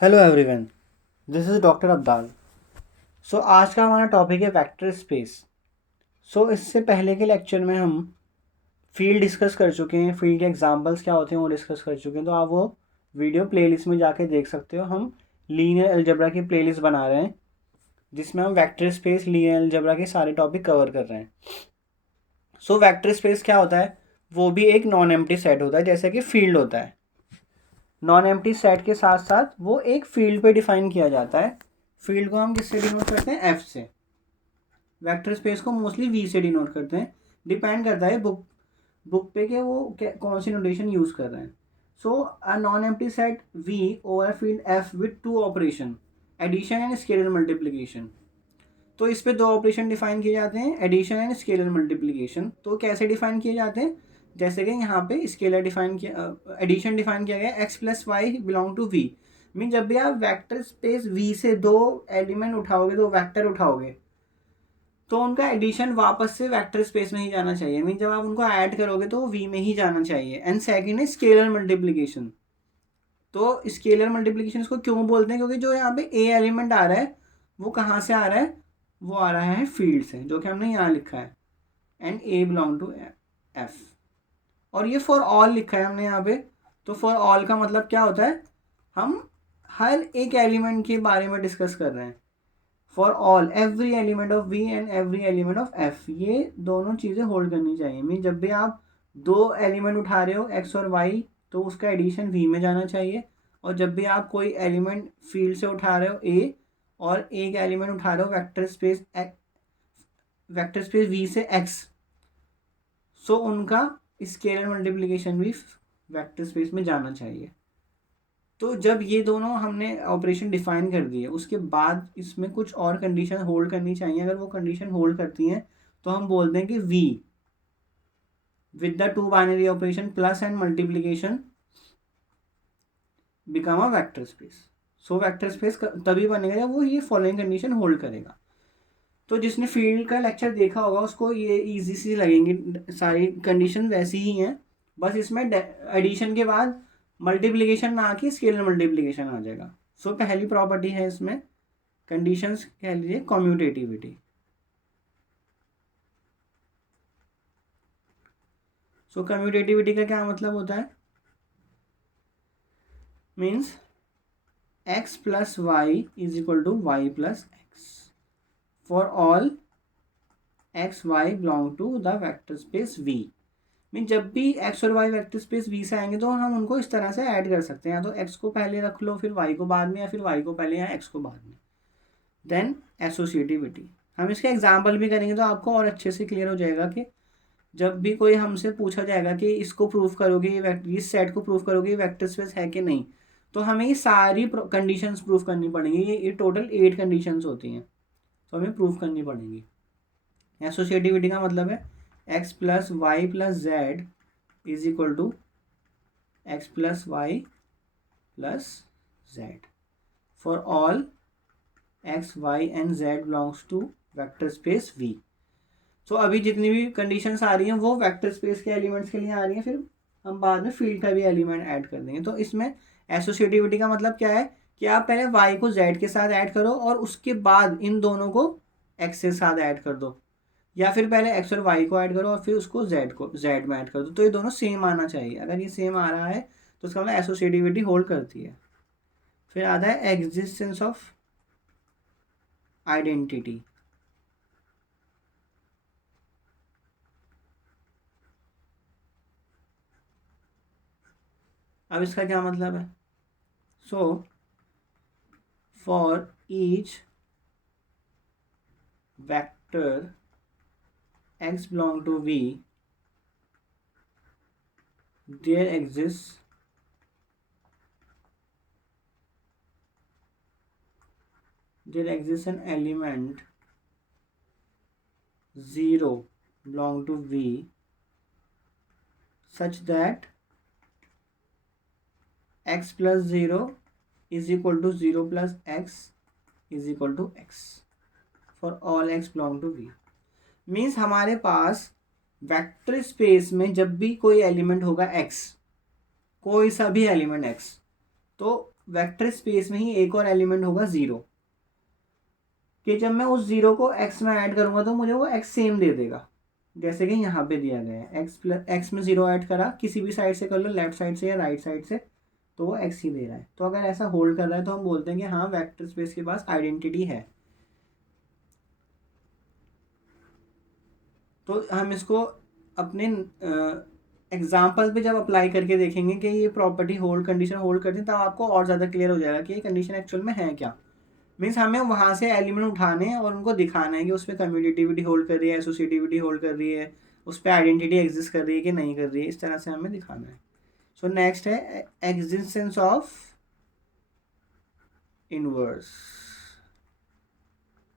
Hello everyone, this is doctor Abdal. So आज का हमारा टॉपिक है वेक्टर स्पेस। सो इससे पहले के लेक्चर में हम फील्ड डिस्कस कर चुके हैं, फील्ड के एग्जांपल्स क्या होते हैं वो डिस्कस कर चुके हैं। तो आप वो वीडियो प्लेलिस्ट में जाके देख सकते हो। हम लीनियर अलजेब्रा की प्लेलिस्ट बना रहे हैं जिसमें हम वेक्टर स्पेस, लीनियर अलजेब्रा के सारे टॉपिक कवर कर रहे हैं। सो वेक्टर स्पेस क्या होता है? वो भी एक नॉन एम्प्टी सेट होता है जैसे कि फील्ड होता है। नॉन एम्प्टी सेट के साथ साथ वो एक फील्ड पे डिफाइन किया जाता है। फील्ड को हम किससे डिनोट करते हैं? एफ से। वेक्टर स्पेस को मोस्टली वी से डिनोट करते हैं। डिपेंड करता है बुक पे कि वो कौन सी नोटेशन यूज कर रहे हैं। So a non empty set V over field F with two operation, addition and scalar multiplication. तो इस पे दो ऑपरेशन डिफाइन किए जाते हैं, एडिशन एंड स्केलर मल्टीप्लीकेशन। तो कैसे डिफाइन किए जाते हैं? जैसे कि यहाँ पे स्केलर डिफाइन किया, एडिशन डिफाइन किया गया x plus y belong to V. Mean जब भी आप वेक्टर स्पेस वी से दो एलिमेंट उठाओगे, दो वेक्टर उठाओगे, तो उनका एडिशन वापस से वेक्टर स्पेस में ही जाना चाहिए। मीन जब आप उनको ऐड करोगे तो वी में ही जाना चाहिए। एंड सेकेंड है स्केलर मल्टीप्लीकेशन। तो स्केलर मल्टीप्लीकेशन इसको क्यों बोलते हैं? क्योंकि जो यहाँ पे ए एलिमेंट आ रहा है वो कहाँ से आ रहा है? वो आ रहा है फील्ड से, जो कि हमने यहाँ लिखा है, and a belong to F. और ये फॉर ऑल लिखा है हमने यहाँ पे। तो फॉर ऑल का मतलब क्या होता है? हम हर एक एलिमेंट के बारे में डिस्कस कर रहे हैं। For all every element of V and every element of F, ये दोनों चीज़ें होल्ड करनी चाहिए। मीन जब भी आप दो एलिमेंट उठा रहे हो एक्स और वाई, तो उसका एडिशन वी में जाना चाहिए। और जब भी आप कोई एलिमेंट फील्ड से उठा रहे हो ए, और एक एलिमेंट उठा रहे हो वेक्टर स्पेस वी से एक्स, सो उनका स्केलर मल्टीप्लिकेशन भी वेक्टर स्पेस में जाना चाहिए। तो जब ये दोनों हमने ऑपरेशन डिफाइन कर दिए, उसके बाद इसमें कुछ और कंडीशन होल्ड करनी चाहिए। अगर वो कंडीशन होल्ड करती हैं तो हम बोलते हैं कि V with the two binary operation plus and multiplication become a vector space. So vector space तभी बनेगा जब वो ये फॉलोइंग कंडीशन होल्ड करेगा। तो जिसने फील्ड का लेक्चर देखा होगा उसको ये इजी सी लगेंगी, सारी कंडीशन वैसी ही हैं। बस इसमें एडिशन के बाद मल्टीप्लिकेशन ना आके स्केलर मल्टीप्लिकेशन आ जाएगा। सो पहली प्रॉपर्टी है इसमें, कंडीशंस कह लीजिए कम्यूटेटिविटी। सो कम्यूटेटिविटी का क्या मतलब होता है? Means x plus y is equal to y plus x for all x y belong to the vector space V. Mean जब भी एक्स और वाई वेक्टर स्पेस वी से आएंगे तो हम उनको इस तरह से ऐड कर सकते हैं, या तो एक्स को पहले रख लो फिर वाई को बाद में, या फिर वाई को पहले या एक्स को बाद में। देन एसोसिएटिविटी, हम इसका एग्जाम्पल भी करेंगे तो आपको और अच्छे से क्लियर हो जाएगा कि जब भी कोई हमसे पूछा जाएगा कि इसको प्रूव करोगे, इस सेट को प्रूव करोगे ये वेक्टर स्पेस है कि नहीं, तो हमें ये सारी कंडीशंस प्रूव करनी पड़ेंगी। ये टोटल 8 कंडीशंस होती हैं, तो हमें प्रूव करनी पड़ेंगी। एसोसिएटिविटी का मतलब है x plus y plus z is equal to x plus y plus z for all x y and z belongs to vector space V. So अभी जितनी भी कंडीशंस आ रही हैं वो वेक्टर स्पेस के एलिमेंट्स के लिए आ रही हैं, फिर हम बाद में फील्ड का भी एलिमेंट ऐड कर देंगे। तो इसमें एसोसिएटिविटी का मतलब क्या है कि आप पहले वाई को जेड के साथ ऐड करो और उसके बाद इन दोनों को एक्स के साथ ऐड कर दो, या फिर पहले एक्स और वाई को ऐड करो और फिर उसको जेड में ऐड कर दो। तो ये दोनों सेम आना चाहिए। अगर ये सेम आ रहा है तो उसका मतलब एसोसिएटिविटी होल्ड करती है। फिर आता है एग्जिस्टेंस ऑफ आइडेंटिटी। अब इसका क्या मतलब है? So for each vector x belong to V, there exists an element 0 belong to V such that x plus 0 is equal to 0 plus x is equal to x for all x belong to V। Means हमारे पास vector space में जब भी कोई element होगा x, कोई सा भी element x, तो वेक्टर स्पेस में ही एक और एलिमेंट होगा 0, कि जब मैं उस 0 को x में ऐड करूँगा तो मुझे वो x सेम दे देगा, जैसे कि यहाँ पे दिया गया है x में 0 ऐड करा, किसी भी साइड से कर लो, लेफ्ट साइड से या राइट साइड से, तो वो x ही दे रहा है। तो अगर ऐसा होल्ड कर रहा है तो हम बोलते हैं कि हाँ वेक्टर स्पेस के पास आइडेंटिटी है। तो हम इसको अपने एग्जाम्पल पे जब अप्लाई करके देखेंगे कि ये प्रॉपर्टी होल्ड कंडीशन होल्ड करती है, तब आपको और ज़्यादा क्लियर हो जाएगा कि ये कंडीशन एक्चुअल में है क्या। मीन्स हमें वहाँ से एलिमेंट उठाने हैं और उनको दिखाना है कि उस पर कम्यूटेटिविटी होल्ड कर रही है, एसोसिएटिविटी होल्ड कर रही है, उस पर आइडेंटिटी एग्जिस्ट कर रही है कि नहीं कर रही है, इस तरह से हमें दिखाना है। सो नेक्स्ट है एग्जिस्टेंस ऑफ इनवर्स,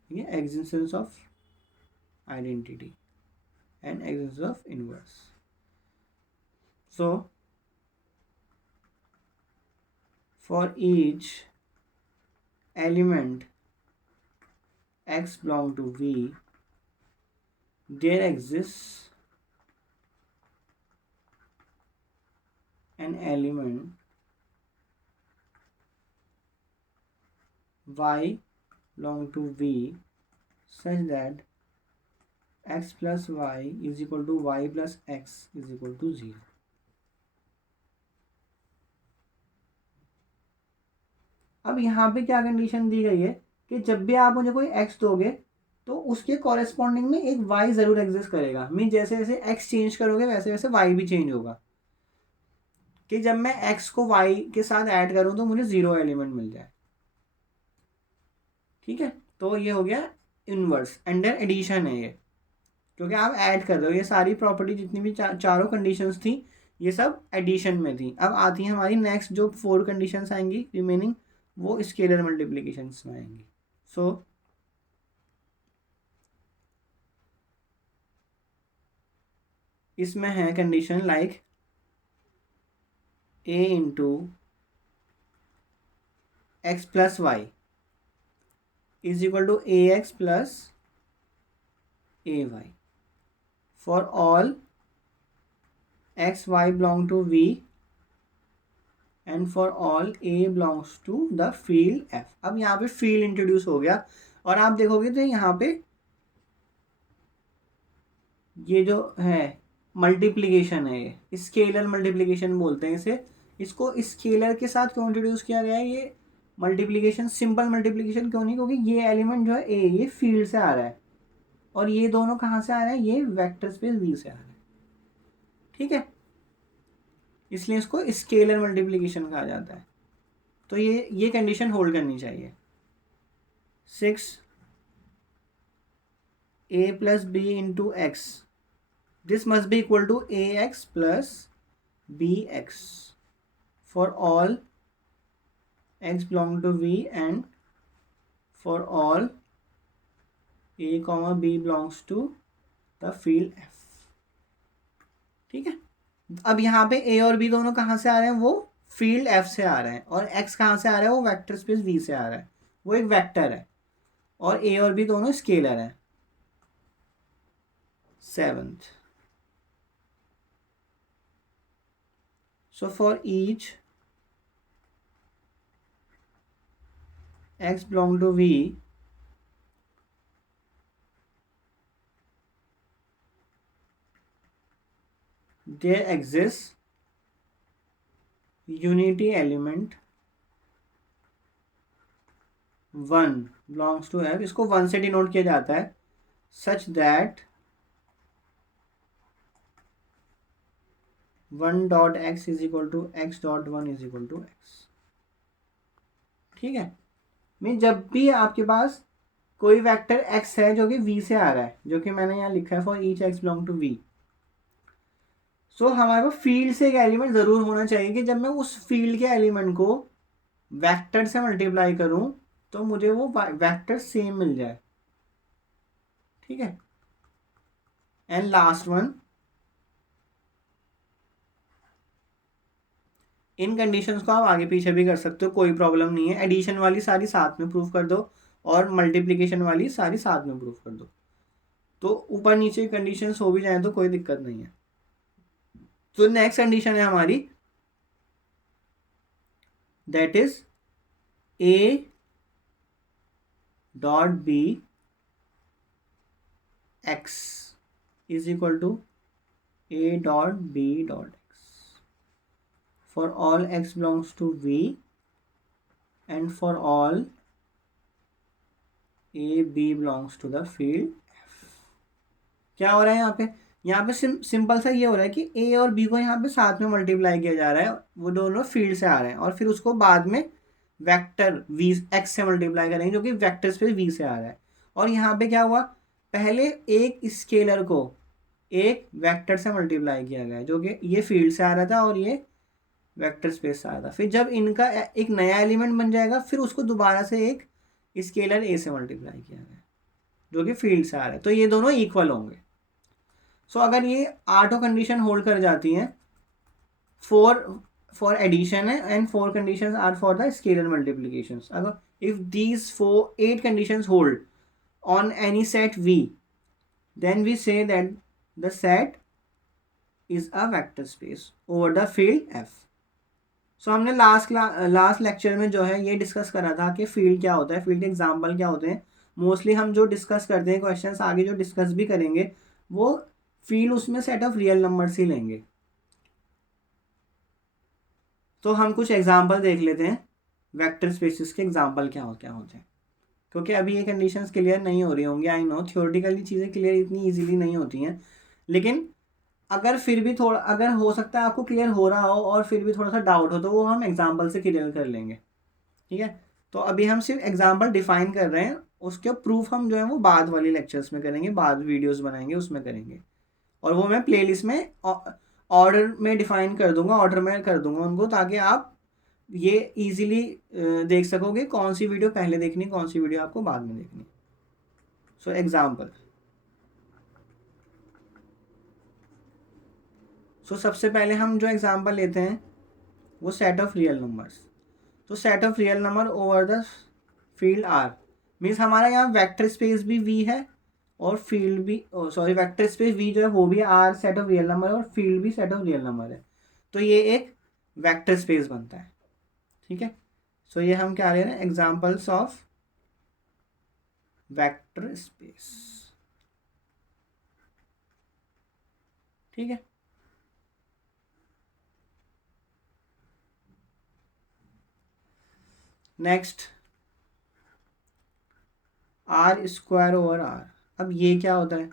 ठीक है, existence of identity and existence of inverse. So for each element x belong to V, there exists an element y belong to V such that x plus y is equal to y plus x is equal to 0. अब यहाँ पे क्या condition दी गई है कि जब भी आप मुझे कोई x दोगे तो उसके कॉरेस्पॉन्डिंग में एक y ज़रूर एग्जिस्ट करेगा। मीन जैसे जैसे x चेंज करोगे वैसे वैसे y भी चेंज होगा, कि जब मैं x को y के साथ ऐड करूँ तो मुझे 0 एलिमेंट मिल जाए। ठीक है, तो ये हो गया इनवर्स, अंडर एडिशन है ये, क्योंकि आप ऐड कर रहे हो। ये सारी प्रॉपर्टी जितनी भी चारों कंडीशंस थी ये सब एडिशन में थी। अब आती है हमारी नेक्स्ट जो 4 कंडीशंस आएंगी रिमेनिंग, वो स्केलर मल्टीप्लिकेशंस में आएंगी। सो इसमें है condition like a into x plus y is equal to a x plus a y for all x y belong to V and for all a belongs to the field F। अब यहाँ पे field introduce हो गया और आप देखोगे तो यहाँ पे ये जो है मल्टीप्लिकेशन है, ये स्केलर मल्टीप्लिकेशन बोलते हैं इसे। इसको स्केलर के साथ क्यों इंट्रोड्यूस किया गया है? ये मल्टीप्लिकेशन सिंपल मल्टीप्लिकेशन क्यों नहीं? क्योंकि ये एलिमेंट जो है ए, ये फील्ड से आ रहा है और ये दोनों कहाँ से आ रहे हैं? ये वेक्टर स्पेस वी से आ रहा है। ठीक है, इसलिए इसको स्केलर मल्टीप्लिकेशन कहा जाता है। तो ये कंडीशन होल्ड करनी चाहिए। 6 a plus b into x, this must be equal to a x plus b x for all x belong to V and for all a comma b belongs to the field F. ठीक है, अब यहाँ पे ए और B दोनों कहाँ से आ रहे हैं? वो फील्ड एफ से आ रहे हैं। और एक्स कहाँ से आ रहा है? वो वेक्टर स्पेस वी से आ रहा है, वो एक वेक्टर है। और ए और बी दोनों स्केलर हैं। 7th, so for each x belong to V, there exists unity element 1 belongs to F, इसको 1 से डिनोट किया जाता है, such that 1 dot x is equal to x dot 1 is equal to x। ठीक है, mean जब भी आपके पास कोई वेक्टर x है जो कि v से आ रहा है, जो कि मैंने यहाँ लिखा है for each x belong to v, so हमारे पास फील्ड से एक एलिमेंट ज़रूर होना चाहिए कि जब मैं उस फील्ड के एलिमेंट को वेक्टर से मल्टीप्लाई करूं तो मुझे वो वेक्टर सेम मिल जाए। ठीक है, and last one, in conditions को आप आगे पीछे भी कर सकते हो, कोई प्रॉब्लम नहीं है। एडिशन वाली सारी साथ में प्रूफ कर दो और मल्टीप्लिकेशन वाली सारी साथ में प्रूफ कर दो, तो ऊपर नीचे कंडीशंस हो भी जाए तो कोई दिक्कत नहीं है। तो नेक्स्ट कंडीशन है हमारी, that is a dot b x is equal to a dot b dot x for all x belongs to V and for all a b belongs to the field F. क्या हो रहा है यहाँ पे simple सा ये हो रहा है कि ए और बी को यहाँ पे साथ में मल्टीप्लाई किया जा रहा है, वो दोनों फील्ड से आ रहे हैं, और फिर उसको बाद में वेक्टर वी एक्स से मल्टीप्लाई करेंगे जो कि वेक्टर स्पेस वी से आ रहा है। और यहाँ पे क्या हुआ, पहले एक स्केलर को एक वेक्टर से मल्टीप्लाई किया गया जो कि ये फील्ड से आ रहा था और ये वेक्टर स्पेस से आ रहा था। फिर जब इनका एक नया एलिमेंट बन जाएगा फिर उसको दोबारा से एक स्केलर ए से मल्टीप्लाई किया गया जो कि फील्ड से आ रहा है, तो ये दोनों इक्वल होंगे। सो अगर ये आठों कंडीशन होल्ड कर जाती हैं, फॉर एडिशन है and 4 conditions are for the scalar multiplications. अगर if these 8 conditions hold on any set V then we say that the set is a vector space over the field F. So हमने last lecture में जो है ये discuss करा था कि field क्या होता है, फील्ड के एग्जाम्पल क्या होते हैं। मोस्टली हम जो डिस्कस करते हैं क्वेश्चंस आगे जो डिस्कस भी करेंगे वो फील्ड उसमें सेट ऑफ रियल नंबर्स ही लेंगे। तो हम कुछ एग्जाम्पल देख लेते हैं वेक्टर स्पेसिस के एग्जाम्पल क्या होते हैं, क्योंकि अभी ये कंडीशंस क्लियर नहीं हो रही होंगी। आई नो थ्योरेटिकली चीज़ें क्लियर इतनी इजीली नहीं होती हैं, लेकिन अगर फिर भी थोड़ा, अगर हो सकता है आपको क्लियर हो रहा हो और फिर भी थोड़ा सा डाउट हो तो वो हम एग्जाम्पल से क्लियर कर लेंगे, ठीक है। तो अभी हम सिर्फ एग्जाम्पल डिफाइन कर रहे हैं, उसके प्रूफ हम जो है वो बाद वाली लेक्चर्स में करेंगे, बाद वीडियोस बनाएंगे उसमें करेंगे, और वो मैं प्लेलिस्ट में ऑर्डर में डिफाइन कर दूंगा, ऑर्डर में कर दूंगा उनको, ताकि आप ये इजीली देख सकोगे कौन सी वीडियो पहले देखनी, कौन सी वीडियो आपको बाद में देखनी। सो एग्जाम्पल, सो सबसे पहले हम जो एग्जाम्पल लेते हैं वो सेट ऑफ रियल नंबर्स। तो set of real number over the field R means हमारा यहाँ वेक्टर स्पेस भी वी है और फील्ड भी, सॉरी वेक्टर स्पेस वी जो है वो भी R set of real number है और फील्ड भी सेट ऑफ रियल नंबर है, तो ये एक वेक्टर स्पेस बनता है, ठीक है। सो ये हम क्या ले रहे हैं, एग्जाम्पल्स ऑफ वेक्टर स्पेस, ठीक है। Next R square over R. अब ये क्या होता है,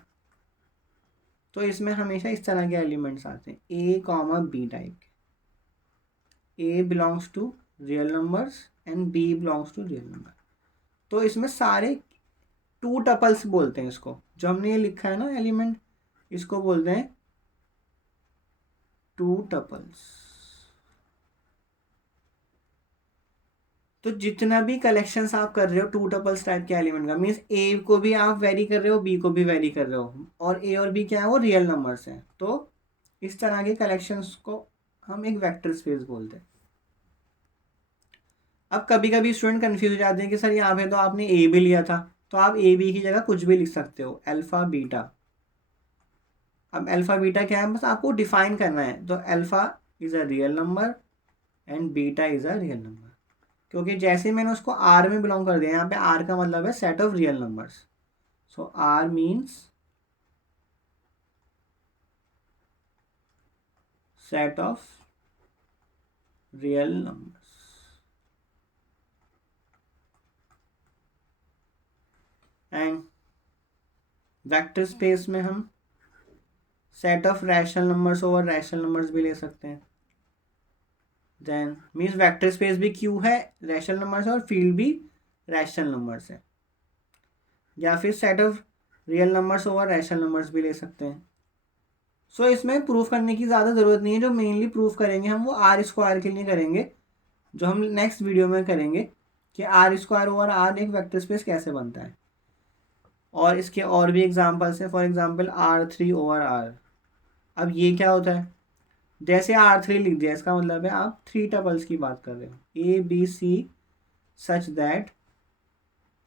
तो इसमें हमेशा इस तरह के एलिमेंट्स आते हैं ए कॉमा बी टाइप के, a belongs to real numbers and b belongs to real number. तो इसमें सारे 2 टपल्स बोलते हैं इसको, जो हमने ये लिखा है ना एलिमेंट, इसको बोलते हैं 2 टपल्स। तो जितना भी कलेक्शंस आप कर रहे हो 2 टपल्स टाइप के एलिमेंट का, मीन्स ए को भी आप वेरी कर रहे हो, बी को भी वेरी कर रहे हो, और ए और बी क्या है वो रियल नंबर्स हैं, तो इस तरह के कलेक्शंस को हम एक वेक्टर स्पेस बोलते हैं। अब कभी कभी स्टूडेंट कंफ्यूज हो जाते हैं कि सर यहाँ पे तो आपने ए भी लिया था, तो आप ए बी की जगह कुछ भी लिख सकते हो, अल्फा बीटा। अब अल्फा बीटा क्या है, बस आपको डिफाइन करना है। तो alpha is a real number and beta is a real number, क्योंकि जैसे मैंने उसको आर में बिलोंग कर दिया, यहाँ पे आर का मतलब है set of real numbers. So R means set of real numbers. And vector space में हम set of rational numbers over rational numbers भी ले सकते हैं। देन मीन्स वेक्टर स्पेस भी क्यू है, रैशनल नंबर्स है, और फील्ड भी रैशनल नंबर्स है, या फिर set of real numbers over rational numbers भी ले सकते हैं। सो इसमें प्रूफ करने की ज़्यादा ज़रूरत नहीं है, जो मेनली प्रूफ करेंगे हम वो आर स्क्वायर के लिए करेंगे, जो हम नेक्स्ट वीडियो में करेंगे कि आर स्क्वायर ओवर आर एक वेक्टर स्पेस कैसे बनता है। और इसके और भी एग्जांपल्स हैं, for example R3 over R. अब ये क्या होता है, जैसे R3 लिख दिया, इसका मतलब है आप 3 टपल्स की बात कर रहे हो, a b c such that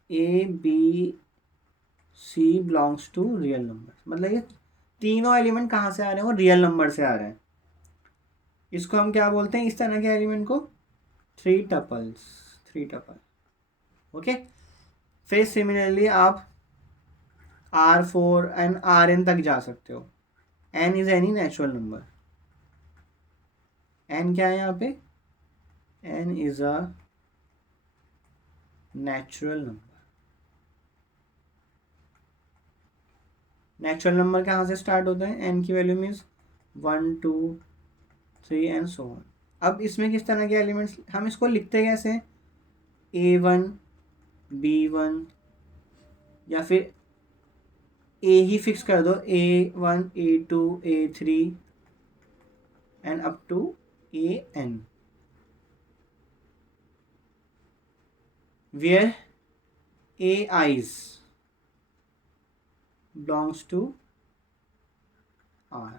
a b c belongs to real number. मतलब ये तीनों एलिमेंट कहाँ से आ रहे हैं, वो रियल नंबर से आ रहे हैं। इसको हम क्या बोलते हैं, इस तरह के एलिमेंट को 3 टपल्स, 3 टपल। ओके, फिर सिमिलरली आप R4 एंड Rn तक जा सकते हो। n is any natural number. n क्या है यहाँ पे? n is a natural number. Natural number कहाँ से स्टार्ट होते हैं? n की value means 1 2 3 and so on. अब इसमें किस तरह के एलिमेंट्स, हम इसको लिखते कैसे हैं? A1 B1, या फिर ए ही फिक्स कर दो, A1 A2 A3 and up to AN, where AIs belongs to R।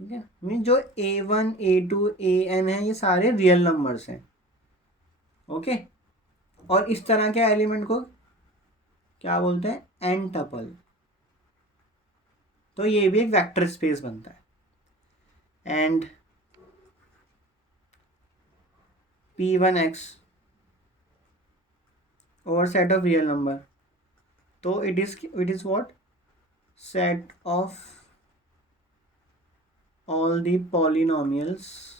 ठीक है, मीन जो A1 A2 AN है ये सारे रियल नंबर्स हैं। ओके, और इस तरह के एलिमेंट को क्या बोलते हैं? N tuple. तो ये भी एक वेक्टर स्पेस बनता है। And P1x over set of real number, तो it is what? Set of all the polynomials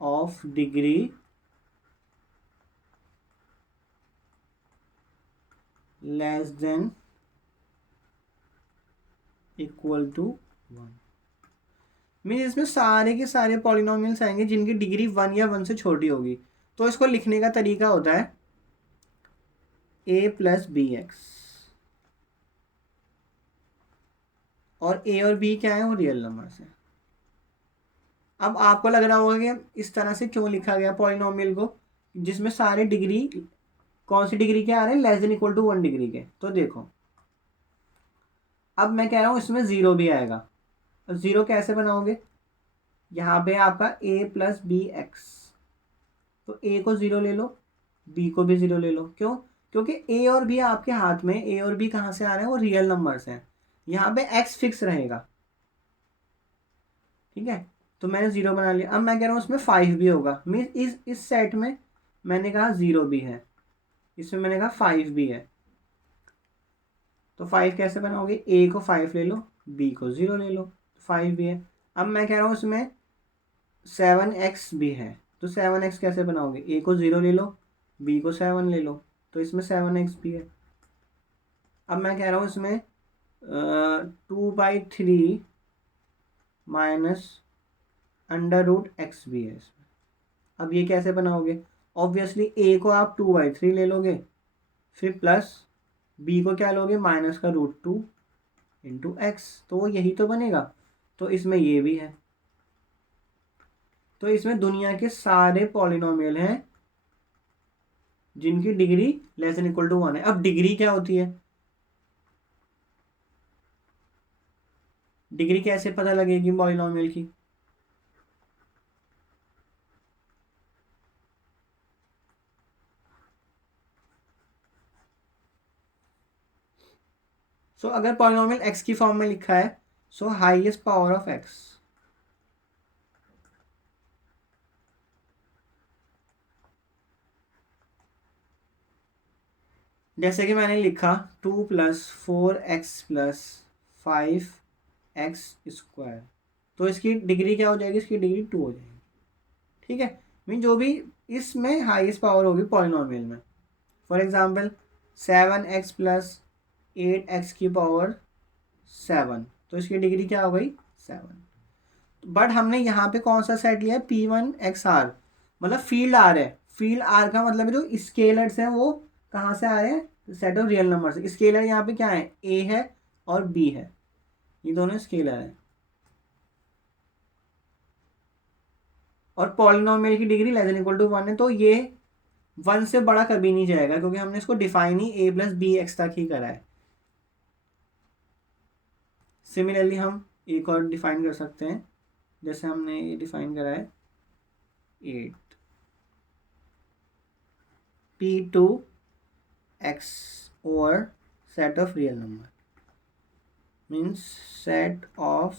of degree less than equal to 1। Mean इसमें सारे के सारे पॉलिनोमियल्स आएंगे जिनकी डिग्री 1 या 1 से छोटी होगी। तो इसको लिखने का तरीका होता है a प्लस बी एक्स, और a और b क्या है? वो रियल नंबर्स हैं। अब आपको लग रहा होगा कि इस तरह से क्यों लिखा गया पॉलिनोमियल को, जिसमें सारे डिग्री, कौन सी डिग्री के आ रहे हैं? Less than equal to 1 degree के। तो देखो, अब मैं कह रहा हूँ इसमें ज़ीरो भी आएगा। और ज़ीरो कैसे बनाओगे? यहाँ पे आपका a प्लस बी एक्स, तो a को ज़ीरो ले लो, b को भी ज़ीरो ले लो। क्यों? क्योंकि a और b आपके हाथ में, a और b कहाँ से आ रहे हैं? वो रियल नंबर्स हैं। यहाँ पे x फिक्स रहेगा। ठीक है, तो मैंने ज़ीरो बना लिया। अब मैं कह रहा हूँ उसमें 5 भी होगा। मीन इस सेट में मैंने कहा ज़ीरो भी है, इसमें मैंने कहा 5 भी है। तो 5 कैसे बनाओगे? a को 5 ले लो, b को 0 ले लो, 5 भी है। अब मैं कह रहा हूँ इसमें 7x भी है, तो 7x कैसे बनाओगे? a को 0 ले लो, b को 7 ले लो, तो इसमें 7x भी है। अब मैं कह रहा हूँ इसमें 2/3 माइनस √x भी है इसमें। अब ये कैसे बनाओगे? ऑब्वियसली a को आप 2/3 ले लोगे, फिर प्लस b को क्या लोगे? माइनस का √2 इंटू एक्स, तो यही तो बनेगा। तो इसमें ये भी है। तो इसमें दुनिया के सारे पॉलिनोमियल हैं जिनकी degree less than equal to 1 है। अब डिग्री क्या होती है? डिग्री कैसे पता लगेगी पॉलिनोमियल की? सो अगर पॉलिनोमियल x की फॉर्म में लिखा है, सो हाईएस्ट पावर ऑफ x, जैसे कि मैंने लिखा 2 प्लस 4x प्लस 5x², तो इसकी डिग्री क्या हो जाएगी? इसकी डिग्री 2 हो जाएगी। ठीक है, मीन जो भी इसमें हाईएस्ट पावर होगी पॉलिनोमियल में। For example 7x plus 8x की पावर 7, तो इसकी डिग्री क्या हो गई? 7। बट हमने यहाँ पे कौन सा सेट लिया है? P1XR, मतलब फील्ड आर है। फील्ड आर का मतलब जो स्केलर्स हैं वो कहाँ से आ रहे हैं? सेट ऑफ रियल नंबर से। स्केलर यहाँ पे क्या है? a है और b है, ये दोनों स्केलर हैं। और पॉलिनोमियल की degree less than equal to 1 है, तो ये 1 से बड़ा कभी नहीं जाएगा, क्योंकि हमने इसको डिफाइन ही a प्लस बी एक्स तक ही करा है। सिमिलरली हम एक और डिफाइन कर सकते हैं, जैसे हमने ये डिफाइन करा है 8 P2x over set of real number, means set of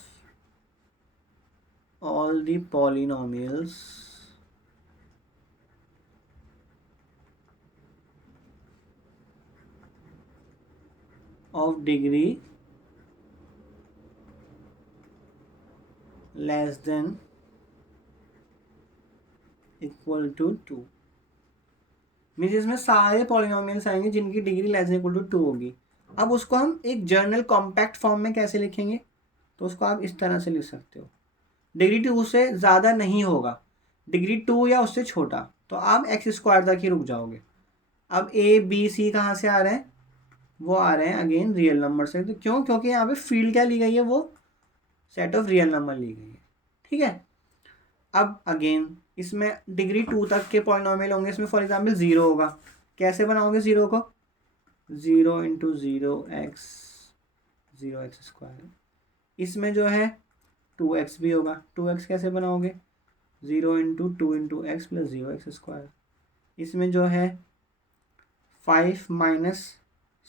all the polynomials of degree less than equal to 2। Means इसमें सारे पॉलिनोमियल्स आएंगे जिनकी degree less than equal to 2 होगी। अब उसको हम एक जर्नल कॉम्पैक्ट फॉर्म में कैसे लिखेंगे, तो उसको आप इस तरह से लिख सकते हो, डिग्री 2 से ज़्यादा नहीं होगा, डिग्री 2 या उससे छोटा, तो आप एक्स स्क्वायर तक ही रुक जाओगे। अब ए बी सी कहाँ से आ रहे हैं, वो आ रहे हैं अगेन रियल नंबर से। तो क्यों, क्योंकि यहाँ पे फील्ड क्या ली गई है, वो सेट ऑफ रियल नंबर ली गई है। ठीक है, अब अगेन इसमें डिग्री 2 तक के पॉलिनोमियल होंगे, इसमें फॉर एग्जांपल 0 होगा। कैसे बनाओगे 0 को, 0 इंटू 0x स्क्वायर। इसमें जो है 2x भी होगा, 2x कैसे बनाओगे, 0 into 2 into x plus 0x square. इसमें जो है 5 माइनस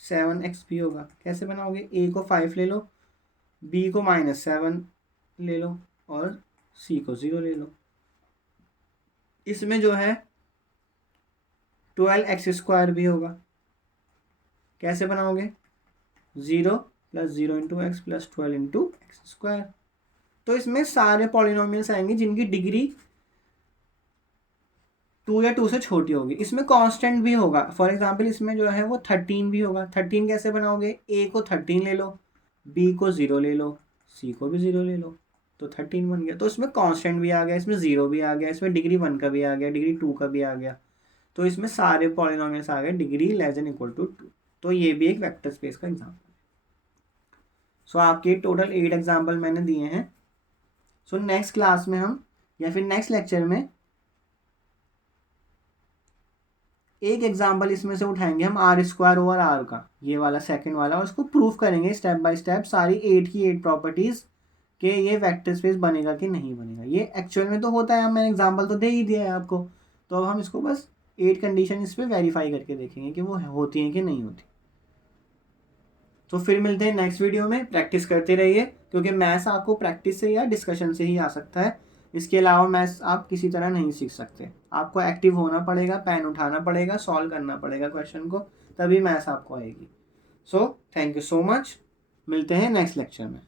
7x भी होगा, कैसे बनाओगे, a को 5 ले लो, b को -7 ले लो और c को 0 ले लो। इसमें जो है 12x स्क्वायर भी होगा, कैसे बनाओगे, 0 plus 0 into x plus 12 into x square. तो इसमें सारे पॉलिनोमियल्स आएंगे जिनकी डिग्री 2 या 2 से छोटी होगी। इसमें कांस्टेंट भी होगा, फॉर एग्जांपल इसमें जो है वो 13 भी होगा। 13 कैसे बनाओगे, a को 13 ले लो, b को 0 ले लो, c को भी 0 ले लो, तो 13 बन गया। तो इसमें कांस्टेंट भी आ गया, इसमें 0 भी आ गया, इसमें डिग्री 1 का भी आ गया, डिग्री 2 का भी आ गया। तो इसमें सारे पॉलिनोमियल्स आ गए degree less than equal to 2। तो ये भी एक वेक्टर स्पेस का एग्जाम्पल है। सो आपके टोटल 8 एग्जाम्पल मैंने दिए हैं। सो नेक्स्ट क्लास में हम या फिर नेक्स्ट लेक्चर में एक एग्जाम्पल इसमें से उठाएंगे हम, आर स्क्वायर ओवर आर का, ये वाला सेकंड वाला, और उसको प्रूफ करेंगे स्टेप बाय स्टेप सारी 8 की 8 प्रॉपर्टीज कि ये वेक्टर स्पेस बनेगा कि नहीं बनेगा। ये एक्चुअल में तो होता है, मैंने एग्जाम्पल तो दे ही दिया है आपको, तो अब हम इसको बस 8 कंडीशन इस पर वेरीफाई करके देखेंगे कि वो होती हैं कि नहीं होती। तो फिर मिलते हैं नेक्स्ट वीडियो में। प्रैक्टिस करते रहिए, क्योंकि मैथ्स आपको प्रैक्टिस से या डिस्कशन से ही आ सकता है। इसके अलावा मैथ्स आप किसी तरह नहीं सीख सकते, आपको एक्टिव होना पड़ेगा, पेन उठाना पड़ेगा, सॉल्व करना पड़ेगा क्वेश्चन को, तभी मैथ्स आपको आएगी। So thank you so much, मिलते हैं नेक्स्ट लेक्चर में।